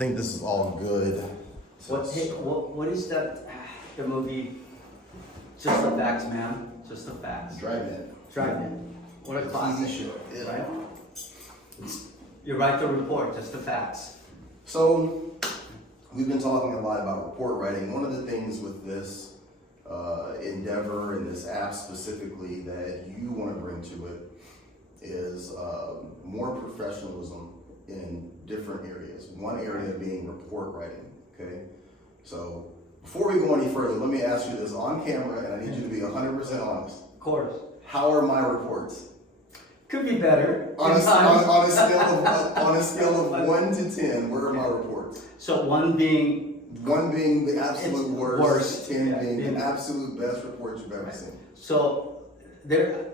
think this is all good. What is that? The movie, Just the Facts, man. Just the Facts. Dragnet. What a classic show, yeah. right? You write the report, just the facts. So, we've been talking a lot about report writing. One of the things with this endeavor and this app specifically that you want to bring to it is more professionalism in different areas. One area being report writing, okay? So, before we go any further, let me ask you this on camera, and I need you to be 100% honest. Of course. How are my reports? Could be better. On a scale of 1 to 10, where are my reports? So 1 being... 1 being the absolute worst, 10 yeah, being the absolute best report you've ever seen. So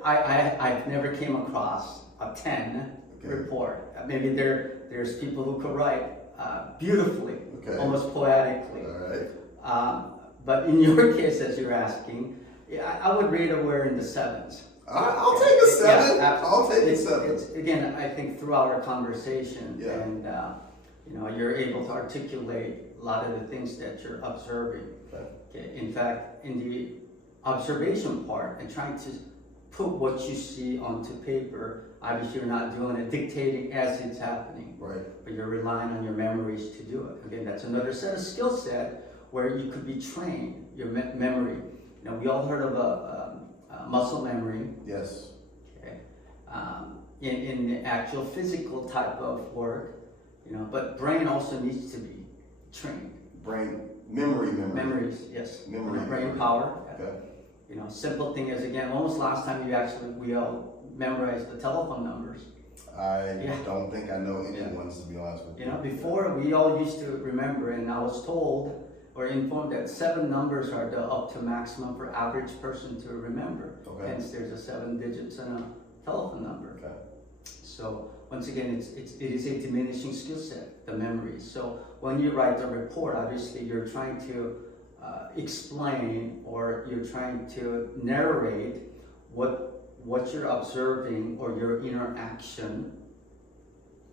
I've never came across a 10 report. Maybe there's people who could write beautifully, almost poetically. All right. But in your case, as you're asking, I would rate it where in the 7s. I'll take a 7. Yeah, I'll take a 7. It's, again, I think throughout our conversation, and you're able to articulate a lot of the things that you're observing. Okay. In fact, in the observation part and trying to put what you see onto paper, obviously you're not doing it dictating as it's happening, right? But you're relying on your memories to do it. Again, that's another set of skill set where you could be trained, your memory. We all heard of a muscle memory. Yes. Okay. In the actual physical type of work, but brain also needs to be trained. Memories, yes. Brain power. Okay. Simple thing is, again, when was the last time we all memorized the telephone numbers? I don't think I know anyone's, to be honest with you. Before we all used to remember, and I was told or informed that 7 numbers are the up to maximum for average person to remember. Okay. Hence, there's a 7 digits in a telephone number. Okay. So once again, it is a diminishing skill set, the memory. So when you write the report, obviously you're trying to explain, or you're trying to narrate what you're observing or your interaction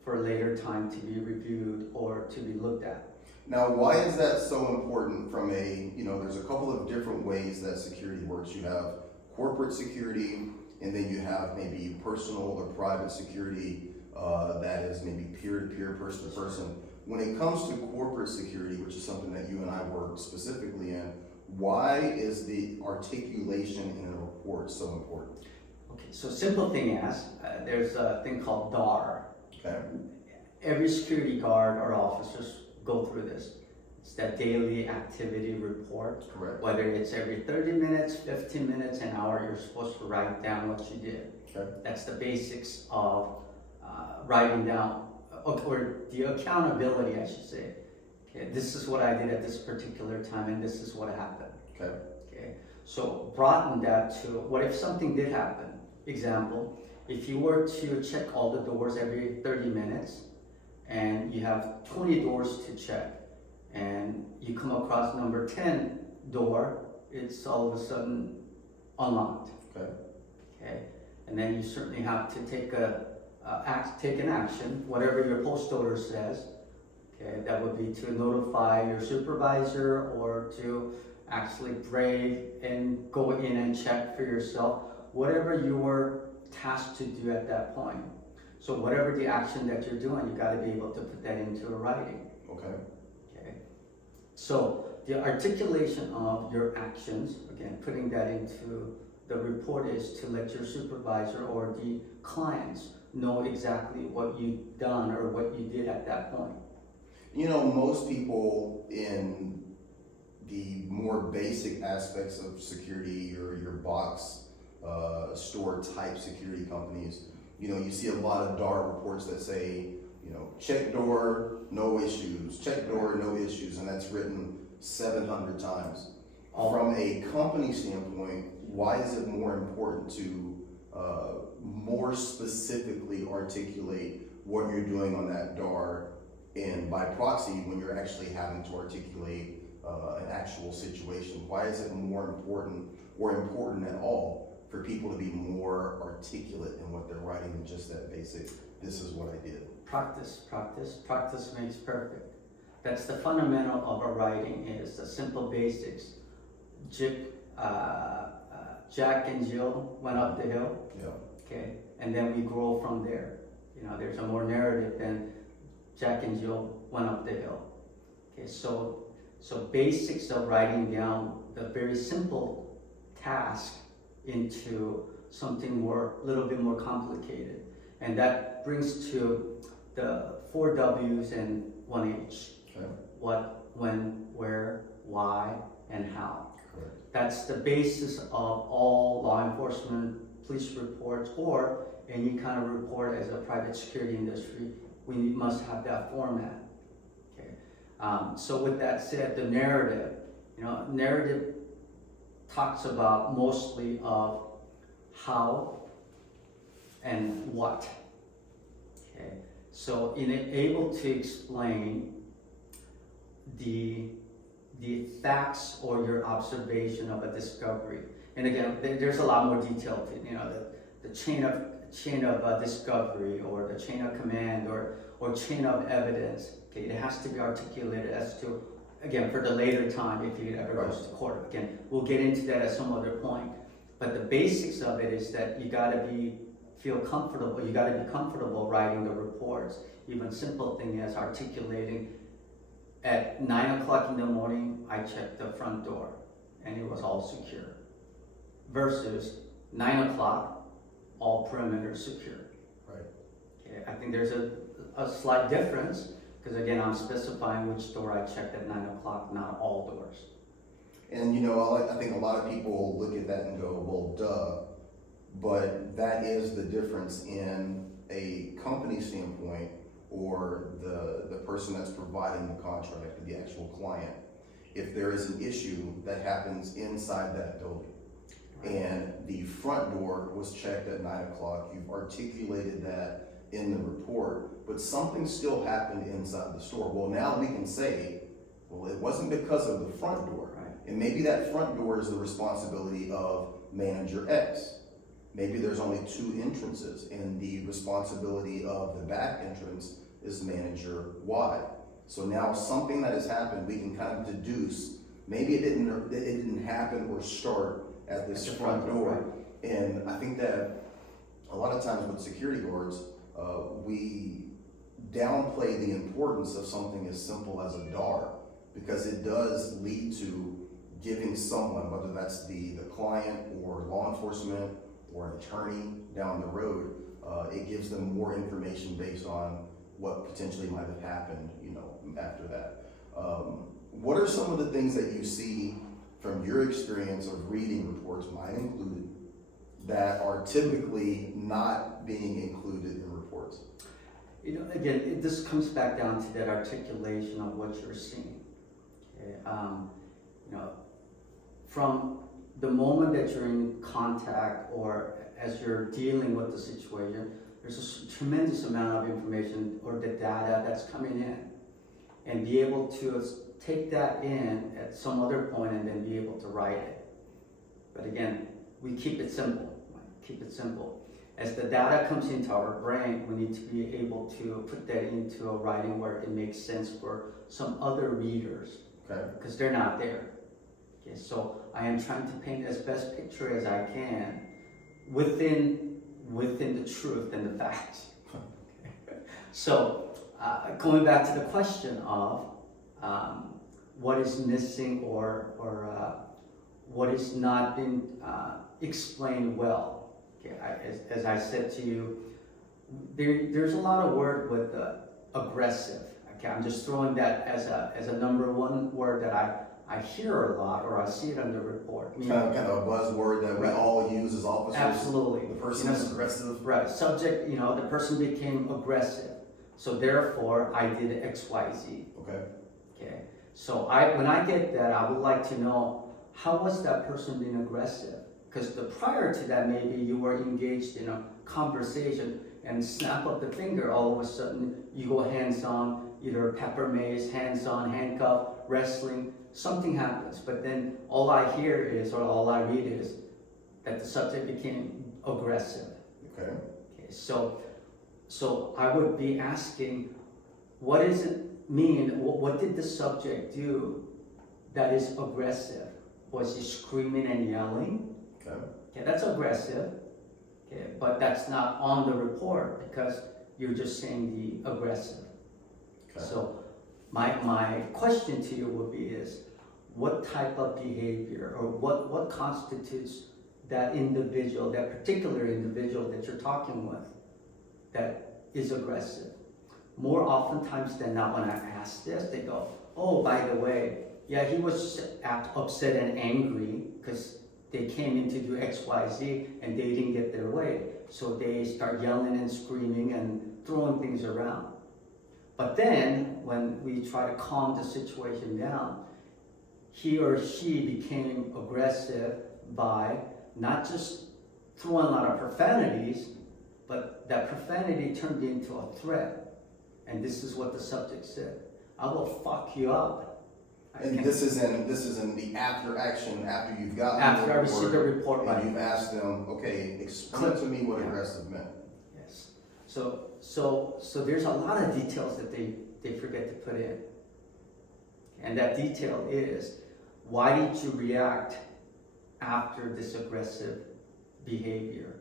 for a later time to be reviewed or to be looked at. Now, why is that so important from there's a couple of different ways that security works. You have corporate security, and then you have maybe personal or private security that is maybe peer-to-peer, person-to-person. When it comes to corporate security, which is something that you and I work specifically in, why is the articulation in a report so important? Okay, so simple thing is, there's a thing called DAR. Okay. Every security guard or officers go through this. It's that daily activity report. Correct. Whether it's every 30 minutes, 15 minutes, an hour, you're supposed to write down what you did. Okay. That's the basics of writing down, or the accountability, I should say. Okay, this is what I did at this particular time, and this is what happened. Okay. Okay. So broaden that to what if something did happen. Example, if you were to check all the doors every 30 minutes, and you have 20 doors to check, and you come across number 10 door, it's all of a sudden unlocked. Okay. And then you certainly have to take an action, whatever your post order says. Okay, that would be to notify your supervisor or to actually brave and go in and check for yourself, whatever you were tasked to do at that point. So whatever the action that you're doing, you got to be able to put that into a writing. Okay. So the articulation of your actions, again, putting that into the report, is to let your supervisor or the clients know exactly what you've done or what you did at that point. Most people in the more basic aspects of security, or your box store type security companies, you see a lot of DAR reports that say, check door, no issues, check door, no issues, and that's written 700 times. From a company standpoint, why is it more important to more specifically articulate what you're doing on that DAR, and by proxy, when you're actually having to articulate an actual situation? Why is it more important, or important at all, for people to be more articulate in what they're writing than just that basic, this is what I did? Practice makes perfect. That's the fundamental of our writing is the simple basics. Jack and Jill went up the hill. Yeah. Okay, and then we grow from there. You know, there's a more narrative than Jack and Jill went up the hill. Okay, so basics of writing down the very simple task into something more, a little bit more complicated, and that brings to the 4 W's and 1 H. Okay. What, when, where, why, and how. Correct. That's the basis of all law enforcement, police reports, or any kind of report as a private security industry. We must have that format. Okay. So with that said, the narrative, narrative talks about mostly of how and what. Okay. So able to explain the facts or your observation of a discovery. And again, there's a lot more detail to, the chain of discovery, or the chain of command, or chain of evidence. Okay, it has to be articulated as to, again, for the later time if it ever goes to court. Again, we'll get into that at some other point. But the basics of it is that you gotta feel comfortable. You gotta be comfortable writing the reports. Even simple thing as articulating. At 9 o'clock in the morning, I checked the front door, and it was all secure. Versus 9 o'clock, all perimeter secure. Right. Okay, I think there's a slight difference, because again, I'm specifying which door I checked at 9 o'clock, not all doors. And I think a lot of people look at that and go, well, duh. But that is the difference in a company standpoint, or the person that's providing the contract, the actual client. If there is an issue that happens inside that building, and the front door was checked at 9 o'clock, you've articulated that in the report, but something still happened inside the store. Well, now we can say, well, it wasn't because of the front door. Right. And maybe that front door is the responsibility of manager X. Maybe there's only 2 entrances, and the responsibility of the back entrance is manager Y. So now something that has happened, we can kind of deduce, maybe it didn't happen or start at this front door. Right. And I think that a lot of times with security guards, we downplay the importance of something as simple as a DAR, because it does lead to giving someone, whether that's the client or law enforcement or an attorney down the road, it gives them more information based on what potentially might have happened, after that. What are some of the things that you see from your experience of reading reports, mine included, that are typically not being included in reports? Again, this comes back down to that articulation of what you're seeing. Okay? From the moment that you're in contact or as you're dealing with the situation, there's a tremendous amount of information or the data that's coming in, and be able to take that in at some other point and then be able to write it. But again, we keep it simple. Keep it simple. As the data comes into our brain, we need to be able to put that into a writing where it makes sense for some other readers, because they're not there. Okay, so I am trying to paint as best picture as I can within the truth and the facts. So going back to the question of what is missing or what is not been explained well. Okay, as I said to you, there's a lot of word with aggressive. Okay, I'm just throwing that as a number one word that I hear a lot, or I see it on the report. Kind of a buzzword that we all use as officers. Absolutely. The person is aggressive. Right. Subject, the person became aggressive. So therefore, I did X, Y, Z. Okay. So when I get that, I would like to know, how was that person being aggressive? Because prior to that, maybe you were engaged in a conversation and snap of the finger, all of a sudden you go hands-on, either pepper mace, hands-on, handcuff, wrestling, something happens. But then all I hear is, or all I read is, that the subject became aggressive. Okay. So I would be asking, what is it mean, what did the subject do that is aggressive? Was he screaming and yelling? Okay. Okay, that's aggressive. Okay, but that's not on the report because you're just saying the aggressive. Okay. So my question to you would be is, what type of behavior or what constitutes that individual, that particular individual that you're talking with that is aggressive? More oftentimes than not when I ask this, they go, oh, by the way, yeah, he was upset and angry because they came in to do X, Y, Z and they didn't get their way. So they start yelling and screaming and throwing things around. But then when we try to calm the situation down, he or she became aggressive by not just throwing a lot of profanities, but that profanity turned into a threat. And this is what the subject said: "I will fuck you up." And this is in the after action, after you've gotten After the I received the report, and right? you've asked them, okay, explain to me what Yeah. aggressive meant. Yes. So there's a lot of details that they forget to put in. And that detail is, why did you react after this aggressive behavior?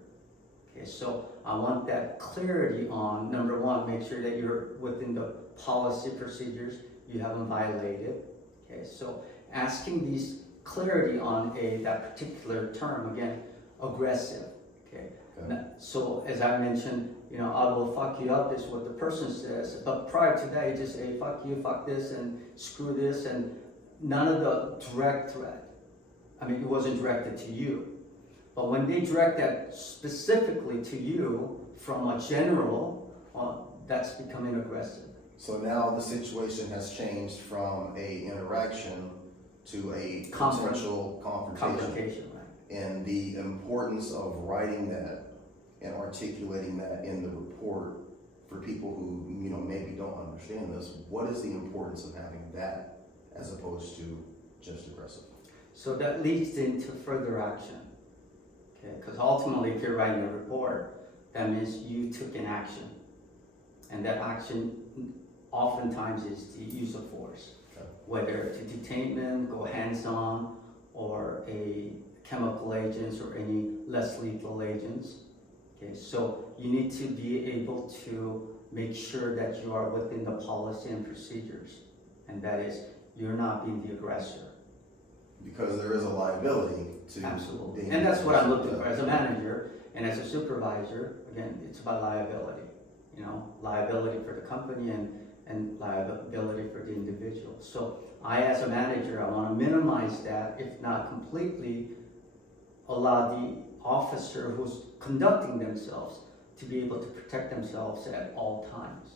Okay, so I want that clarity on, number one, make sure that you're within the policy procedures, you haven't violated. Okay, so asking these clarity on that particular term, again, aggressive. Okay. Okay. So as I mentioned, I will fuck you up is what the person says, but prior to that, you just say fuck you, fuck this, and screw this, and none of the direct threat. I mean, it wasn't directed to you. But when they direct that specifically to you from a general, that's becoming aggressive. So now the situation has changed from a interaction to a Confront. potential Confrontation, right? And the importance of writing that and articulating that in the report for people who maybe don't understand this. What is the importance of having that as opposed to just aggressive? So that leads into further action. Okay, because ultimately, if you're writing a report, that means you took an action, and that action oftentimes is the use of force, Okay. whether to detain them, go hands-on, or a chemical agents or any less lethal agents. Okay, so you need to be able to make sure that you are within the policy and procedures, and that is, you're not being the aggressor. Because there is a liability to Absolutely. being And that's what I'm looking aggressive. for as a manager and as a supervisor. Again, it's about liability. Liability for the company and liability for the individual. So I, as a manager, I want to minimize that, if not completely allow the officer who's conducting themselves to be able to protect themselves at all times.